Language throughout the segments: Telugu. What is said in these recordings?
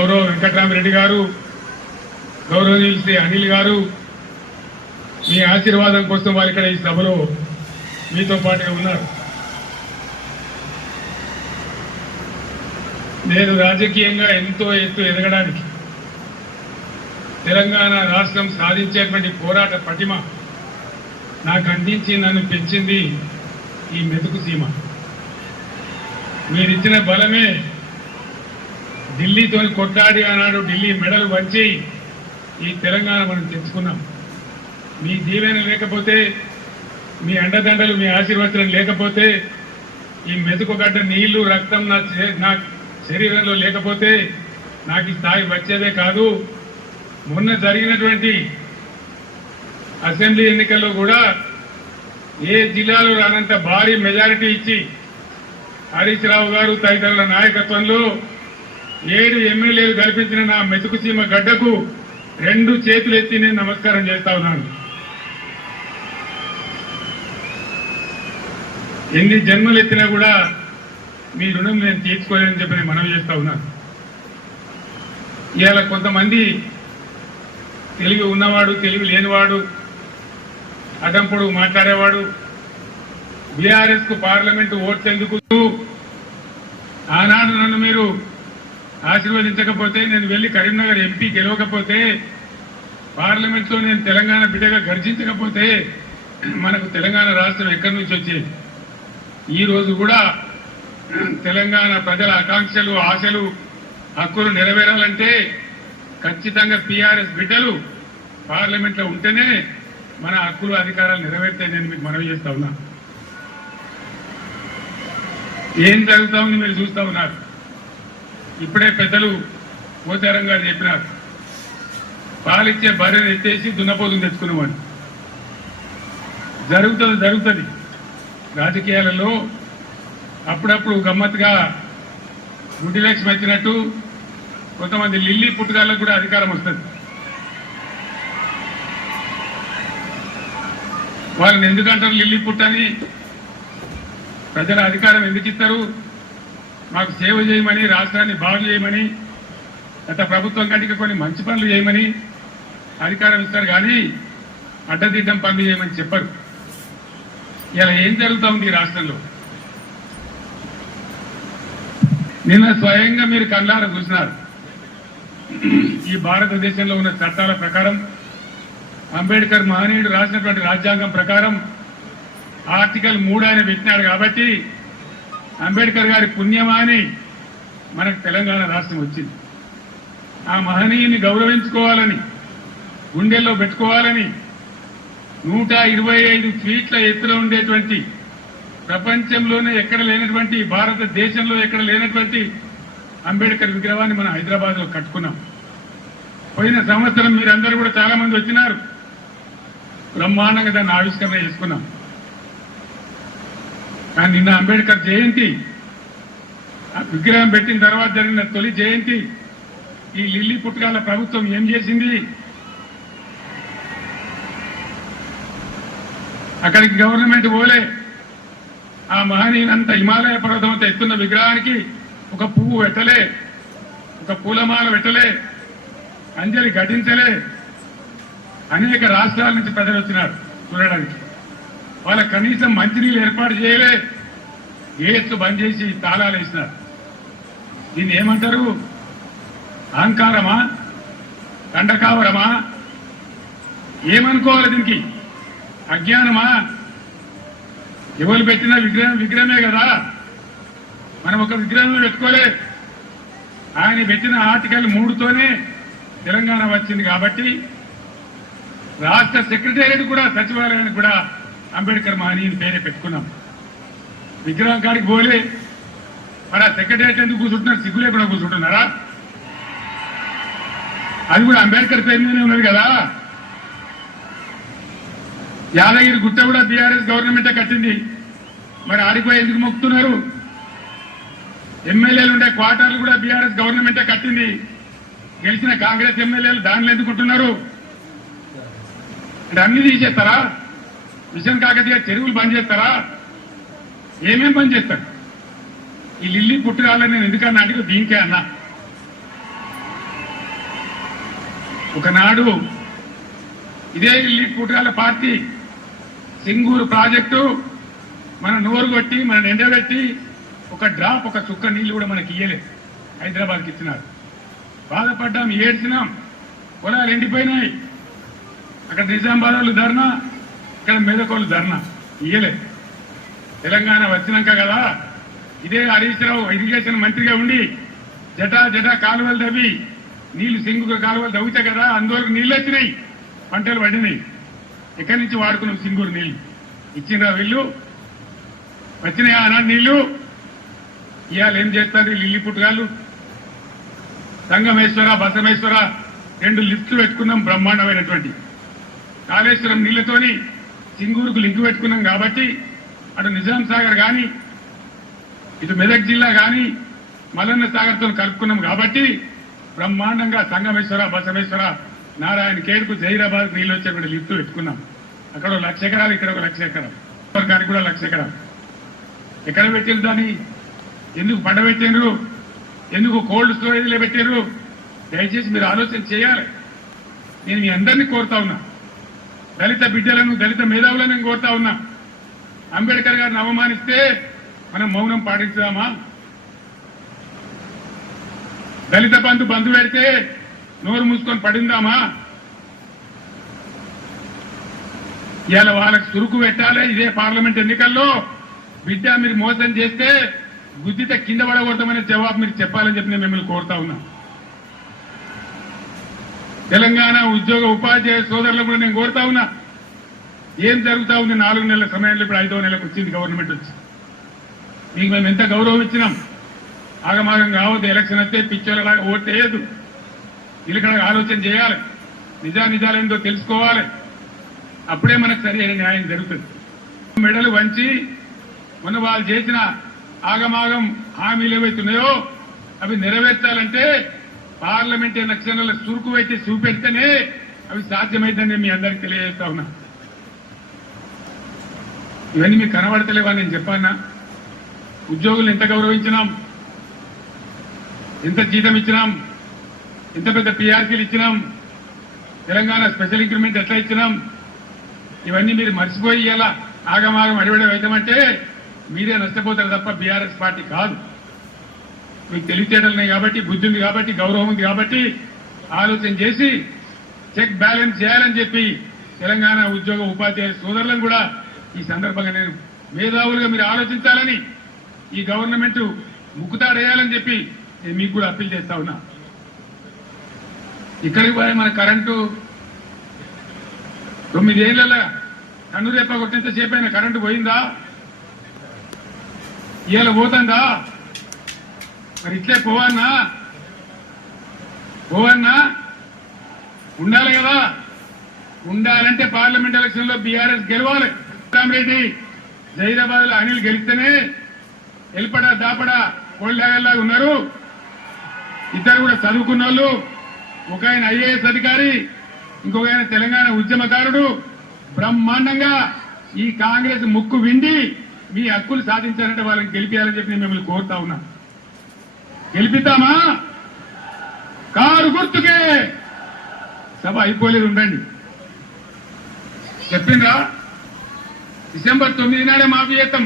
గౌరవ వెంకటరామరెడ్డి గారు, గౌరవనీయులు శ్రీ అనిల్ గారు, మీ ఆశీర్వాదం కోసం వారు ఇక్కడ ఈ సభలో మీతో పాటుగా ఉన్నారు. నేను రాజకీయంగా ఎంతో ఎత్తు ఎదగడానికి తెలంగాణ రాష్ట్రం సాధించేటువంటి పోరాట పటిమ నాకు అందించి నన్ను పెంచింది ఈ మెతుకు సీమ. మీరిచ్చిన బలమే ఢిల్లీతో కొట్లాడి ఆనాడు ఢిల్లీ మెడలు వంచి ఈ తెలంగాణ మనం తెచ్చుకున్నాం. మీ దీవెన లేకపోతే, మీ అండదండలు, మీ ఆశీర్వచనం లేకపోతే, ఈ మెతుకుగడ్డ నీళ్లు రక్తం నా శరీరంలో లేకపోతే నాకు ఈ స్థాయి వచ్చేదే కాదు. మొన్న జరిగినటువంటి అసెంబ్లీ ఎన్నికల్లో కూడా ఏ జిల్లాలో రానంత భారీ మెజారిటీ ఇచ్చి హరీష్ రావు గారు తదితరుల నాయకత్వంలో 7 ఎమ్మెల్యేలు కల్పించిన నా మెతుకు సీమ గడ్డకు 2 చేతులు ఎత్తి నేను నమస్కారం చేస్తా ఉన్నాను. ఎన్ని జన్మలు ఎత్తినా కూడా మీ రుణం నేను తీర్చుకోలేని చెప్పి నేను మనవి చేస్తా ఉన్నాను. ఇవాళ కొంతమంది తెలివి ఉన్నవాడు, తెలివి లేనివాడు, అడంపుడు మాట్లాడేవాడు, బీఆర్ఎస్ కు పార్లమెంటు ఓట్స్ ఎందుకు, ఆనాడు నన్ను మీరు ఆశీర్వదించకపోతే, నేను వెళ్లి కరీంనగర్ ఎంపీ గెలవకపోతే, పార్లమెంట్ లో నేను తెలంగాణ బిడ్డగా గర్జించకపోతే మనకు తెలంగాణ రాష్ట్రం ఎక్కడి నుంచి వచ్చేది? ఈ రోజు కూడా తెలంగాణ ప్రజల ఆకాంక్షలు, ఆశలు, హక్కులు నెరవేరాలంటే ఖచ్చితంగా టీఆర్ఎస్ బిడ్డలు పార్లమెంట్ లో ఉంటేనే మన హక్కులు, అధికారాలు నెరవేర్తాయి. నేను మీకు మనవి చేస్తా ఉన్నా. ఏం జరుగుతా ఉంది మీరు చూస్తా ఉన్నారు. ఇప్పుడే పెద్దలు పోచారం గారు చెప్పినారు, పాలిచ్చే బర్రెను ఎత్తేసి దున్నపోతుని తెచ్చుకున్నామని. జరుగుతుంది రాజకీయాలలో. అప్పుడప్పుడు గమ్మత్తుగా గుడ్డి లక్ష్మి వచ్చినట్టు కొంతమంది లిల్లీ పుట్టుగాళ్ళకు కూడా అధికారం వస్తుంది. వాళ్ళని ఎందుకంటారు లిల్లీ పుట్టని? ప్రజల అధికారం ఎందుకు ఇస్తారు? మాకు సేవ చేయమని, రాష్ట్రాన్ని బాగు చేయమని, గత ప్రభుత్వం కంటే కొన్ని మంచి పనులు చేయమని అధికారం ఇస్తారు, కానీ అడ్డదిడ్డం పనులు చేయమని చెప్పరు. ఇలా ఏం జరుగుతూ ఉంది ఈ రాష్ట్రంలో? నిన్న స్వయంగా మీరు కళ్ళారా చూసినారు. ఈ భారతదేశంలో ఉన్న చట్టాల ప్రకారం, అంబేద్కర్ మహనీయుడు రాసినటువంటి రాజ్యాంగం ప్రకారం ఆర్టికల్ 3 ఆయన పెట్టినాడు కాబట్టి అంబేద్కర్ గారి పుణ్యమాని మనకు తెలంగాణ రాష్ట్రం వచ్చింది. ఆ మహనీయుని గౌరవించుకోవాలని, గుండెల్లో పెట్టుకోవాలని 125 ఫీట్ల ఎత్తులో ఉండేటువంటి, ప్రపంచంలోనే ఎక్కడ లేనటువంటి, భారతదేశంలో ఎక్కడ లేనటువంటి అంబేద్కర్ విగ్రహాన్ని మనం హైదరాబాద్ లో కట్టుకున్నాం. పోయిన సంవత్సరం మీరందరూ కూడా చాలా మంది వచ్చినారు, బ్రహ్మాండంగా దాన్ని ఆవిష్కరణ చేసుకున్నాం. కానీ నిన్న అంబేద్కర్ జయంతి, ఆ విగ్రహం పెట్టిన తర్వాత జరిగిన తొలి జయంతి, ఈ లిల్లీ పుట్టుగాల ప్రభుత్వం ఏం చేసింది? అక్కడికి గవర్నమెంట్ పోలే. ఆ మహనీయునంత హిమాలయ పర్వతం అంతా ఎత్తున్న విగ్రహానికి ఒక పువ్వు పెట్టలే, ఒక పూలమాల పెట్టలే, అంజలి ఘటించలే. అనేక రాష్ట్రాల నుంచి ప్రజలు వచ్చినారు చూడడానికి. వాళ్ళకి కనీసం మంచినీళ్ళు ఏర్పాటు చేయలే, గేట్లు బంద్ చేసి తాళాలు వేసినారు. దీన్ని ఏమంటారు? అహంకారమా? దండకావరమా? ఏమనుకోవాలి దీనికి? అజ్ఞానమా? ఎవరు పెట్టిన విగ్రహమే కదా. మనం ఒక విగ్రహం పెట్టుకోలే. ఆయన పెట్టిన ఆర్టికల్ 3తోనే తెలంగాణ వచ్చింది కాబట్టి రాష్ట్ర సెక్రటేరియట్ కూడా, సచివాలయానికి కూడా అంబేద్కర్ మహనీయుని పేరే పెట్టుకున్నాం. విగ్రహం కాడికి పోలే. మరి ఆ సెక్రటేరియట్ ఎందుకు కూర్చుంటున్నారు? సిగ్గు లేకుండా కూర్చుంటున్నారా? అది కూడా అంబేద్కర్ పేరు మీదనే ఉన్నది కదా. యాదగిరి గుట్ట కూడా బీఆర్ఎస్ గవర్నమెంటే కట్టింది. మరి ఆడిపోయి ఎందుకు మొక్కుతున్నారు? ఎమ్మెల్యేలు ఉండే క్వార్టర్లు కూడా బీఆర్ఎస్ గవర్నమెంటే కట్టింది. గెలిచిన కాంగ్రెస్ ఎమ్మెల్యేలు దానిలో ఎందుకుంటున్నారు? అంటే అన్ని తీసేస్తారా? మిషన్ కాకతీయ చెరువులు బంద్ చేస్తారా? ఏమేం బంద్ చేస్తారు? ఈ లిల్లీ పుట్టురాలని నేను ఎందుకన్నా అంటే దీనికే అన్నా. ఒకనాడు ఇదే లీడ్ పుట్టాల పార్టీ సింగూరు ప్రాజెక్టు మన నోరు కొట్టి మన ఎండబెట్టి ఒక డ్రాప్ ఒక చుక్క నీళ్లు కూడా మనకి ఇయ్యలేదు. హైదరాబాద్కి ఇచ్చినారు. బాధపడ్డాం, ఏడ్చినాం. పొలాలు ఎండిపోయినాయి. అక్కడ నిజామాబాద్ వాళ్ళు ధర్నా, ఇక్కడ మెదకోళ్ళు ధర్నా. ఇయ్యలేదు. తెలంగాణ వచ్చినాక కదా ఇదే హరీష్ రావు ఇరిగేషన్ మంత్రిగా ఉండి జటా కాలువలు తవ్వి నీళ్లు సింగూరు కాలువలు తవ్వితే కదా అందువరకు నీళ్ళు వచ్చినాయి, పంటలు పడినాయి. ఎక్కడి నుంచి వాడుకున్నాం సింగూరు నీళ్లు? ఇచ్చిండ్రా వీళ్ళు? వచ్చినాయి ఆనాడు నీళ్లు. ఇవాళ ఏం చేస్తారు లిల్లి పుట్టుగాళ్ళు? సంగమేశ్వర బసమేశ్వర 2 లిఫ్ట్లు పెట్టుకున్నాం, బ్రహ్మాండమైనటువంటి. కాళేశ్వరం నీళ్లతోని సింగూరుకు లింక్ పెట్టుకున్నాం కాబట్టి అటు నిజాం సాగర్ కానీ ఇటు మెదక్ జిల్లా కానీ మల్లన్న సాగర్తో కలుపుకున్నాం కాబట్టి బ్రహ్మాండంగా సంగమేశ్వర బసమేశ్వర నారాయణ కేడుకు జైరాబాద్ నీళ్ళు వచ్చేటువంటి లిఫ్ట్ పెట్టుకున్నాం. అక్కడ 1,00,000 ఎకరాలు, ఇక్కడ 1,00,000 ఎకరాలు, కానీ కూడా 1,00,000 ఎకరాలు. ఎక్కడ పెట్టారు దాన్ని? ఎందుకు పండబెట్టారు? ఎందుకు కోల్డ్ స్టోరేజ్లో పెట్టారు? దయచేసి మీరు ఆలోచన చేయాలి. నేను మీ అందరినీ కోరుతా ఉన్నా, దళిత బిడ్డలను దళిత మేధావులను నేను కోరుతా ఉన్నా. అంబేద్కర్ గారిని అవమానిస్తే మనం మౌనం పాటించుదామా? దళిత బంధు పెడితే నోరు మూసుకొని పడిందామా? ఇవాళ వాళ్ళకి చురుకు పెట్టాలి. ఇదే పార్లమెంట్ ఎన్నికల్లో బిడ్డ మీరు మోసం చేస్తే గుద్దితే కింద పడగొడతామనే జవాబు మీరు చెప్పాలని చెప్పి నేను మిమ్మల్ని కోరుతా ఉన్నా. తెలంగాణ ఉద్యోగ ఉపాధ్యాయ సోదరులు కూడా నేను కోరుతా ఉన్నా. ఏం జరుగుతా ఉంది? 4 నెలల సమయంలో ఇప్పుడు 5వ నెలకు వచ్చింది గవర్నమెంట్ వచ్చి. మీకు మేము ఎంత గౌరవం ఇచ్చినాం. ఆగమాగం కావద్దు. ఎలక్షన్ వస్తే పిచ్చోళ్ళలాగా ఓటు వేయద్దు. వీళ్ళకడ ఆలోచన చేయాలి. నిజాలేందో తెలుసుకోవాలి. అప్పుడే మనకు సరి అయిన న్యాయం జరుగుతుంది. మెడలు వంచి మొన్న వాళ్ళు చేసిన ఆగమాగం హామీలు ఏవైతున్నాయో అవి నెరవేర్చాలంటే పార్లమెంట్ ఎలక్షన్ల చురుకు అయితే చూపెడితేనే అవి సాధ్యమైందని మీ అందరికీ తెలియజేస్తా ఉన్నా. ఇవన్నీ మీకు కనబడతలేవా? నేను చెప్పానా? ఉద్యోగులు ఎంత గౌరవించినాం, ఎంత జీతం ఇచ్చినాం, ఎంత పెద్ద పీఆర్సీలు ఇచ్చినాం, తెలంగాణ స్పెషల్ ఇంక్రిమెంట్ ఎట్లా ఇచ్చినాం, ఇవన్నీ మీరు మర్చిపోయి ఇలా ఆగమాగం అడివడం అవుతామంటే మీరే నష్టపోతారు తప్ప బీఆర్ఎస్ పార్టీ కాదు. మీకు తెలివితేటలున్నాయి కాబట్టి, బుద్ధి ఉంది కాబట్టి, గౌరవం ఉంది కాబట్టి ఆలోచన చేసి చెక్ బ్యాలెన్స్ చేయాలని చెప్పి తెలంగాణ ఉద్యోగ ఉపాధ్యాయ సోదరులను కూడా ఈ సందర్భంగా నేను మేధావులుగా మీరు ఆలోచించాలని, ఈ గవర్నమెంట్ ముక్కుతాడేయాలని చెప్పి నేను మీకు కూడా అప్పీల్ చేస్తా ఉన్నా. ఇక్కడికి పోయి మన కరెంటు 9 ఏళ్ల కన్ను రేప కొట్టినంత సేపు అయినా కరెంటు పోయిందా? ఇవాళ పోతుందా? మరి ఇట్లే పోవన్నా ఉండాలి కదా. ఉండాలంటే పార్లమెంట్ ఎలక్షన్ లో బీఆర్ఎస్ గెలవాలి. రెడ్డి జైరాబాద్ లో అనిల్ గెలిస్తేనే ఎల్పడా దాపడా కోళ్ళగా ఉన్నారు. ఇద్దరు కూడా చదువుకున్న వాళ్ళు. ఒక ఆయన ఐఏఎస్ అధికారి, ఇంకొక ఆయన తెలంగాణ ఉద్యమకారుడు. బ్రహ్మాండంగా ఈ కాంగ్రెస్ ముక్కు విండి మీ హక్కులు సాధించాలంటే వాళ్ళని గెలిపించాలని చెప్పి నేను మిమ్మల్ని కోరుతా ఉన్నా. గెలిపిద్దామా? కారు గుర్తుకే. సభ అయిపోలేదు, ఉండండి. చెప్పిండ్రా? డిసెంబర్ 9 నాడే మాఫీ చేస్తాం.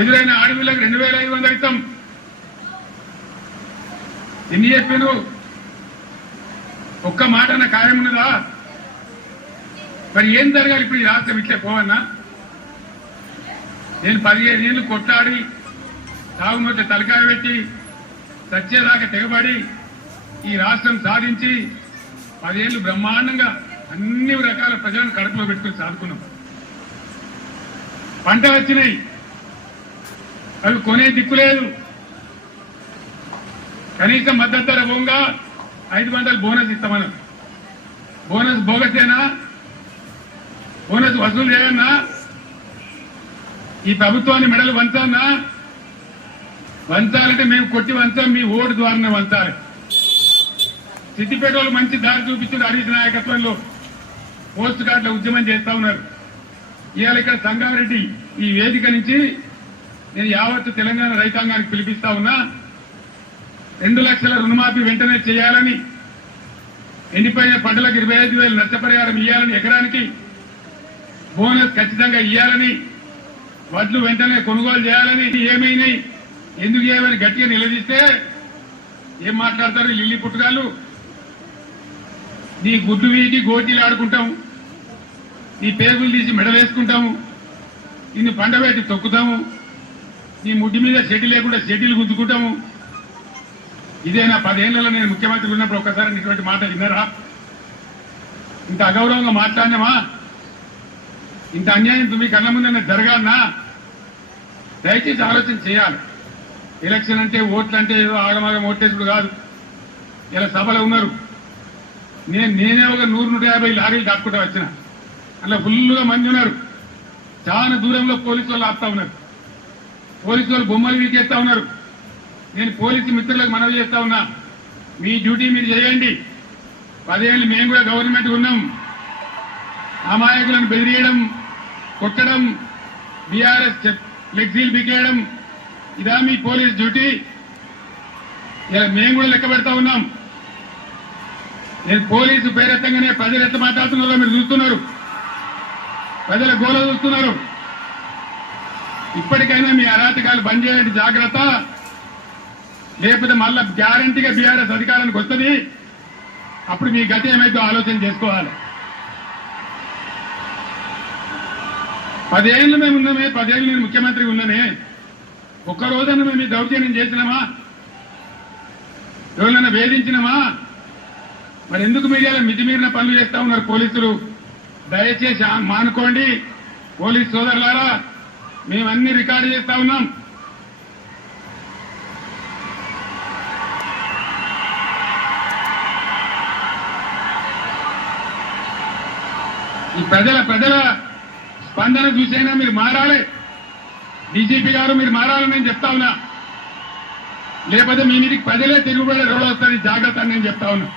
ఎదురైన ఆడపిల్లలకు 2,500 ఇస్తాం. ఎన్ని చెప్పారు? ఒక్క మాట అన్న ఖాయం ఉన్నదా? మరి ఏం జరగాలి ఇప్పుడు? ఈ రాష్ట్రం ఇట్లే పోవన్నా? నేను 15 ఏళ్లు కొట్లాడి తాగునోట్ల తలకాయ పెట్టి సచ్చేదాకా తెగబడి ఈ రాష్ట్రం సాధించి 10 ఏళ్లు బ్రహ్మాండంగా అన్ని రకాల ప్రజలను కడుపులో పెట్టుకుని సాదుకున్నాం. పంట వచ్చినాయి, అవి కొనే దిక్కులేదు. కనీసం మద్దతు ధర పోగా 500 బోనస్ ఇస్తామన్నారు. బోనస్ బోగసేనా? బోనస్ వసూలు చేయన్నా? ఈ ప్రభుత్వాన్ని మెడలు వంచాలన్నా? వంచాలంటే మేము కొట్టి వంచాం, మీ ఓటు ద్వారానే వంచాలి. సిద్దిపేట వాళ్ళు మంచి దారి చూపించారు. హరీష్ నాయకత్వంలో పోస్ట్ కార్డుల ఉద్యమం చేస్తా ఉన్నారు. ఇవాళ ఇక్కడ సంగారెడ్డి ఈ వేదిక నుంచి నేను యావత్తు తెలంగాణ రైతాంగానికి పిలిపిస్తా ఉన్నా. 2 లక్షల రుణమాఫీ వెంటనే చేయాలని ఎండిపోయిన పంటలకు 25,000 నష్టపరిహారం ఇవ్వాలని, ఎకరానికి బోనస్ ఖచ్చితంగా ఇవ్వాలని, వడ్లు వెంటనే కొనుగోలు చేయాలని, ఏమైనాయి ఎందుకు ఏమని గట్టిగా నిలదీస్తే ఏం మాట్లాడతారు లిల్లీ పుట్టుగాళ్ళు? నీ గుడ్డు వీకి గోటీలు ఆడుకుంటాము, నీ పేగులు తీసి మెడలేసుకుంటాము, నిన్ను పండబెట్టి తొక్కుతాము, నీ ముడ్డి మీద షెడ్డి లేకుండా షెడ్డీలు గుద్దుకుంటాము. ఇదేనా 10 ఏళ్లలో నేను ముఖ్యమంత్రి ఉన్నప్పుడు ఒక్కసారి ఇటువంటి మాట విన్నారా? ఇంత అగౌరవంగా మాట్లాడినామా? ఇంత అన్యాయం మీ కళ్ళ ముందనే జరగాలన్నా? దయచేసి ఆలోచన చేయాలి. ఎలక్షన్ అంటే ఓట్లు అంటే ఏదో ఆగమాగం ఓట్లేసుడు కాదు. ఇలా సభలో ఉన్నారు, నేనే ఒక 100-150 లారీలు దాటుకుంటూ వచ్చిన, అలా ఫుల్గా మంది ఉన్నారు. చాలా దూరంలో పోలీసు వాళ్ళు ఆపుతా ఉన్నారు, పోలీసు వాళ్ళు బొమ్మలు వీకేస్తా ఉన్నారు. నేను పోలీసు మిత్రులకు మనవి చేస్తా ఉన్నా, మీ డ్యూటీ మీరు చేయండి. 10 ఏళ్ళు మేము కూడా గవర్నమెంట్ ఉన్నాం. అమాయకులను బెదిరియడం, కొట్టడం, బీఆర్ఎస్ ఫ్లెక్సీలు బికేయడం, ఇదా మీ పోలీస్ డ్యూటీ? ఇలా మేము కూడా లెక్క పెడతా ఉన్నాం. నేను పోలీసు పేరెత్తంగానే ప్రజలు ఎట్లా మాట్లాడుతున్నారో మీరు చూస్తున్నారు, ప్రజల గోల చూస్తున్నారు. ఇప్పటికైనా మీ అరాచకాలు బంద్ చేయండి, జాగ్రత్త. లేకపోతే మళ్ళా గ్యారంటీగా బీఆర్ఎస్ అధికారానికి వస్తుంది. అప్పుడు మీ గతి ఏమైతే ఆలోచన చేసుకోవాలి. 10 ఏళ్ళు మేము ఉన్నామే, 10 ఏళ్ళు నేను ముఖ్యమంత్రి ఉన్నానే, ఒక్క రోజున మేము ఈ దౌర్జన్యం చేసినామా? ఎవరైనా వేధించినామా? మరి ఎందుకు మీడియాలో మితిమీరిన పనులు చేస్తా ఉన్నారు పోలీసులు? దయచేసి మానుకోండి పోలీసు సోదరులారా, మేమన్నీ రికార్డు చేస్తా ఉన్నాం. ఈ ప్రజల స్పందన చూసైనా మీరు మారాలి. డీజీపీ గారు మీరు మారాలని నేను చెప్తా ఉన్నా. లేకపోతే మీ మీదికి ప్రజలే తిరుగుబడే రోడ్ వస్తుంది, జాగ్రత్త అని నేను చెప్తా ఉన్నా.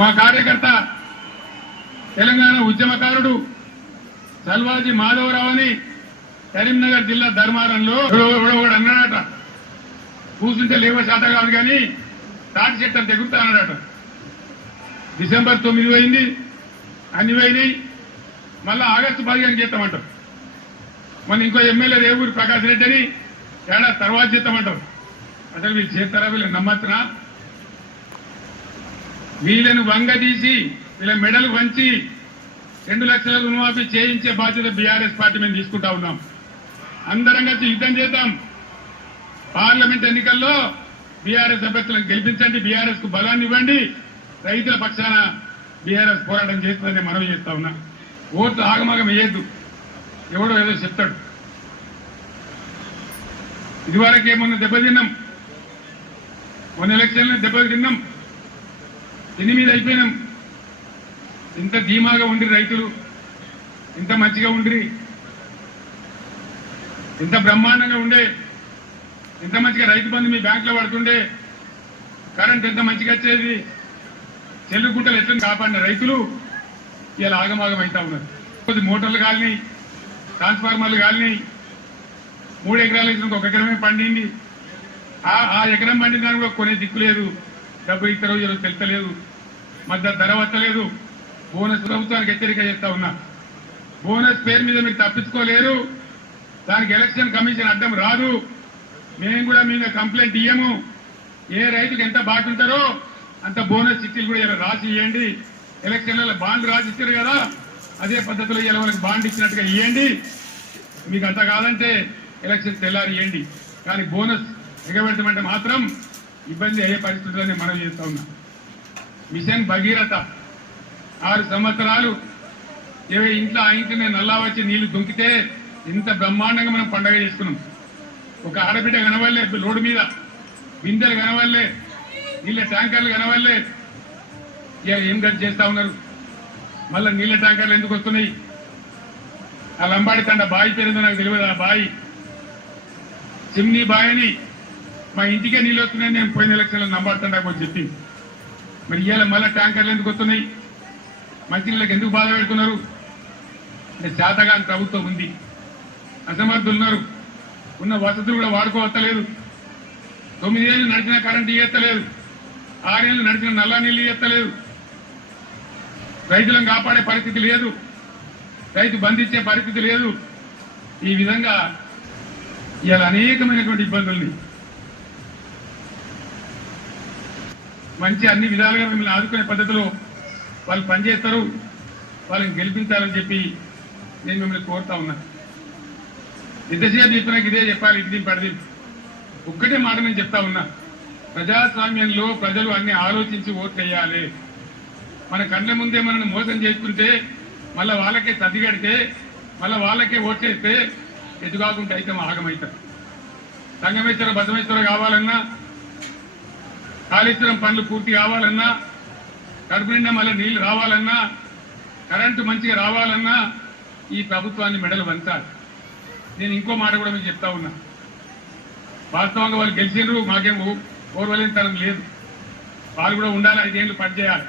మా కార్యకర్త తెలంగాణ ఉద్యమకారుడు సల్వాజీ మాధవరావు అని కరీంనగర్ జిల్లా ధర్మారంలో ఎవడో అన్నాడట, కూర్చుంటే లేవ శాత కాదు కానీ తాటి చెట్టం తెగుతా అన్నాడట. డిసెంబర్ 9 పోయింది, అన్ని పోయినాయి, మళ్ళా ఆగస్టు 15 చేస్తామంటారు. మన ఇంకో ఎమ్మెల్యే రేవూరి ప్రకాష్ రెడ్డి అని ఏడాది తర్వాత చేస్తామంటారు. అసలు వీళ్ళు చేస్తారా? వీళ్ళని నమ్మచ్చునా? వీళ్ళను వంగదీసి వీళ్ళ మెడలు వంచి 2 లక్షల రుణమాఫీ చేయించే బాధ్యత బీఆర్ఎస్ పార్టీ మేము తీసుకుంటా ఉన్నాం. అందరం కలిసి యుద్ధం చేద్దాం. పార్లమెంట్ ఎన్నికల్లో బీఆర్ఎస్ అభ్యర్థులను గెలిపించండి, బీఆర్ఎస్ కు బలాన్ని ఇవ్వండి. రైతుల పక్షాన బీఆర్ఎస్ పోరాటం చేస్తుందని మనవి చేస్తా ఉన్నా. ఓట్లు ఆగమాగం వేయద్దు, ఎవడో ఏదో చెప్తాడు. ఇదివరకే మొన్న దెబ్బతిన్నాం, మొన్న ఎలక్షన్లో దెబ్బతిన్నాం, దీని మీద అయిపోయినాం. ఇంత ధీమాగా ఉండి రైతులు, ఇంత మంచిగా ఉండి, ఇంత బ్రహ్మాండంగా ఉండే, ఇంత మంచిగా రైతు బంధు మీ బ్యాంకులో పడుతుండే, కరెంట్ ఎంత మంచిగా వచ్చేది, చెల్లుగుంటలు ఎట్లా కాపాడిన రైతులు ఇలా ఆగమాగం అవుతా ఉన్నారు. కొద్ది మోటార్లు కాలినాయి, ట్రాన్స్ఫార్మర్లు కాలినాయి. 3 ఎకరాలు ఇచ్చిన 1 ఎకరమే పండింది. ఆ ఎకరం పండిన దాన్ని కూడా కొనే దిక్కు లేదు, డబ్బు ఇతర రోజులు తెలుస్తలేదు, మద్దతు ధర వస్తలేదు. బోనస్ ప్రభుత్వానికి హెచ్చరిక చేస్తా ఉన్నా, బోనస్ పేరు మీద మీరు తప్పించుకోలేరు. దానికి ఎలక్షన్ కమిషన్ అడ్డం రాదు. మేము కూడా మీద కంప్లైంట్ ఇయ్యము. ఏ రైతుకు ఎంత బాగుంటారో అంత బోనస్ చిట్టీలు కూడా ఇలా రాసి ఇవ్వండి. ఎలక్షన్లలో బాండ్ రాసి ఇచ్చారు కదా, అదే పద్ధతిలో ఇలా వాళ్ళకి బాండ్ ఇచ్చినట్టుగా ఇవ్వండి. మీకు అంత కాదంటే ఎలక్షన్ తెల్లారి ఇవ్వండి. కానీ బోనస్ ఎగబెట్టమంటే మాత్రం ఇబ్బంది అయ్యే పరిస్థితులని మనం చేస్తా ఉన్నాం. మిషన్ భగీరథ 6 సంవత్సరాలు ఇంట్లో ఆ ఇంటిని నల్లా వచ్చి నీళ్లు దుంకితే ఇంత బ్రహ్మాండంగా మనం పండగ చేసుకున్నాం. ఒక ఆడబిడ్డ కనవల్లే, రోడ్డు మీద బిందెలు కనవల్లే, నీళ్ళ ట్యాంకర్లు కనవల్లే. ఇక ఏం గది చేస్తా ఉన్నారు? మళ్ళా నీళ్ళ ట్యాంకర్లు ఎందుకు వస్తున్నాయి? ఆ లంబాడి తండ బావి పేరుందో నాకు తెలియదు. ఆ బావి చిమ్నీ బావి అని మా ఇంటికే నీళ్ళు వస్తున్నాయని నేను పోయిన ఎలక్షన్లో లంబాడి తండకు వచ్చి చెప్పింది. మరి ఇవాళ మళ్ళా ట్యాంకర్లు ఎందుకు వస్తున్నాయి? మంచినీళ్ళకి ఎందుకు బాధ పెడుతున్నారు? అంటే శాతగాని ప్రభుత్వం ఉంది, అసమర్థులున్నారు, ఉన్న వసతులు కూడా వాడుకోవట్లేదు. 9 ఏళ్ళు నడిచిన కరెంటు ఇయ్యలేదు, 6 ఏళ్ళు నడిచిన నల్ల నీళ్లు ఇయ్యలేదు, రైతులను కాపాడే పరిస్థితి లేదు, రైతు బంధించే పరిస్థితి లేదు. ఈ విధంగా ఇవాళ అనేకమైనటువంటి ఇబ్బందుల్ని మంచి అన్ని విధాలుగా మిమ్మల్ని ఆదుకునే పద్ధతిలో వాళ్ళు పనిచేస్తారు, వాళ్ళని గెలిపించాలని చెప్పి నేను మిమ్మల్ని కోరుతా ఉన్నా. ఎంతసేపు చెప్పినా ఇదే చెప్పాలి, ఇది పడిది ఒక్కటే మాట నేను చెప్తా ఉన్నా. ప్రజాస్వామ్యంలో ప్రజలు అన్ని ఆలోచించి ఓట్లు వేయాలి. మన కళ్ళ ముందే మనల్ని మోసం చేసుకుంటే మళ్ళా వాళ్ళకే సర్దిగడితే మళ్ళా వాళ్ళకే ఓట్లేస్తే ఎదుగాకుంటే అయితే ఆగమవుతారు. సంగమేశ్వర బసమేశ్వర కావాలన్నా, కాళేశ్వరం పనులు పూర్తి కావాలన్నా, కడుపు నిండా మళ్ళీ నీళ్లు రావాలన్నా, కరెంటు మంచిగా రావాలన్నా ఈ ప్రభుత్వాన్ని మెడలు వంచాలి. నేను ఇంకో మాట కూడా మీకు చెప్తా ఉన్నా. వాస్తవంగా వాళ్ళు గెలిచిండ్రు, మాకేం ఓర్వలేనితనం లేదు. వాళ్ళు కూడా ఉండాలి, 5 ఏళ్ళు పనిచేయాలి.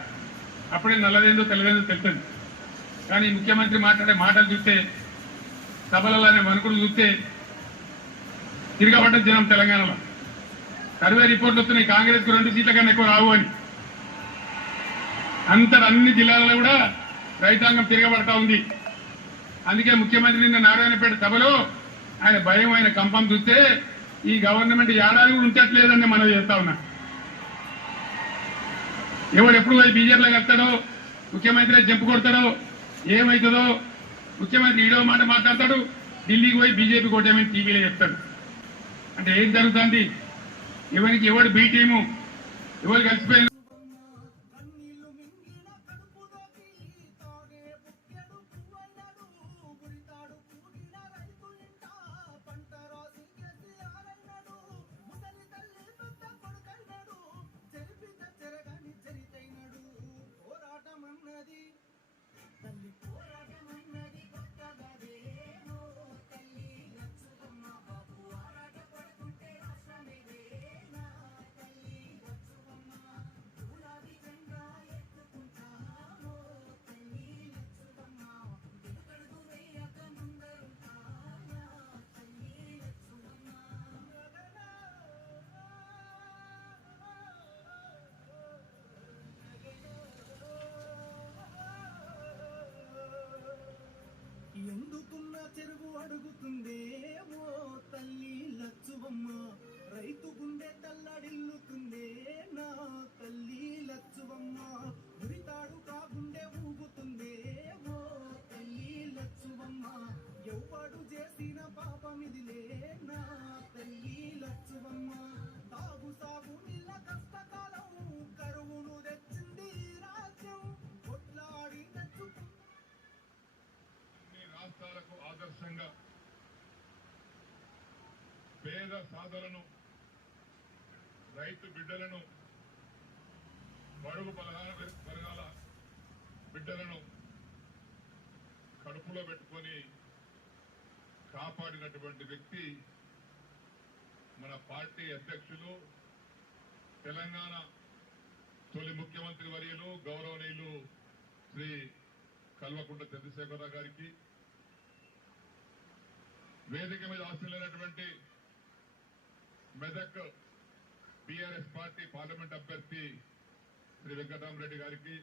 అప్పుడే నల్లదేందో తెల్లదేందో తెలుస్తుంది. కానీ ముఖ్యమంత్రి మాట్లాడే మాటలు చూస్తే, సభలలోనే మనుకులు చూస్తే తిరగబడ్డ జనం తెలంగాణలో. సర్వే రిపోర్ట్లు వస్తున్నాయి, కాంగ్రెస్ కు 2 సీట్ల కన్నా ఎక్కువ రావు అని. అన్ని జిల్లాలలో కూడా రైతాంగం తిరగబడతా ఉంది. అందుకే ముఖ్యమంత్రి నిన్న నారాయణపేట సభలో ఆయన భయం, ఆయన కంపం చూస్తే ఈ గవర్నమెంట్ ఏడాది కూడా ఉంచట్లేదని మనం చేస్తా ఉన్నా. ఎవడు ఎప్పుడు పోయి బీజేపీలో కలుస్తాడో, ముఖ్యమంత్రి జంపు కొడతాడో, ఏమవుతుందో. ముఖ్యమంత్రి ఈడో మాట మాట్లాడతాడు, ఢిల్లీకి పోయి బీజేపీ కోటేమని టీవీలో చెప్తాడు. అంటే ఏం జరుగుతుంది? ఎవరికి ఎవడు బీ టీము, ఎవరు కలిసిపోయిన ఎందుకున్న చెరువు అడుగుతుందే ఓ తల్లి లచ్చువమ్మ, రైతు గుండె తల్లడిల్లుతుందే నా తల్లి లచ్చువమ్మ, ఉరితాడు కాగుండె ఊగుతుందే ఓ తల్లి లచ్చువమ్మ, ఎవ్వడు చేసిన పాపమిదిలే నా తల్లి లచ్చువమ్మ, తాగు సాగు నీళ్ళ కష్టకాలం కరువును తెచ్చింది రాజ్యం, కొట్లాడి తెచ్చుకు రాష్ట్రాలకు ఆదర్శంగా పేద సాధలను, రైతు బిడ్డలను, బడుగు బలగాల బిడ్డలను కడుపులో పెట్టుకొని కాపాడినటువంటి వ్యక్తి మన పార్టీ అధ్యక్షులు, తెలంగాణ తొలి ముఖ్యమంత్రి వర్యులు గౌరవనీయులు శ్రీ కల్వకుంట్ల చంద్రశేఖరరావు గారికి, వేదిక మీద ఆశీలైనటువంటి మెదక్ బీఆర్ఎస్ పార్టీ పార్లమెంట్ అభ్యర్థి శ్రీ వెంకటరామరెడ్డి గారికి,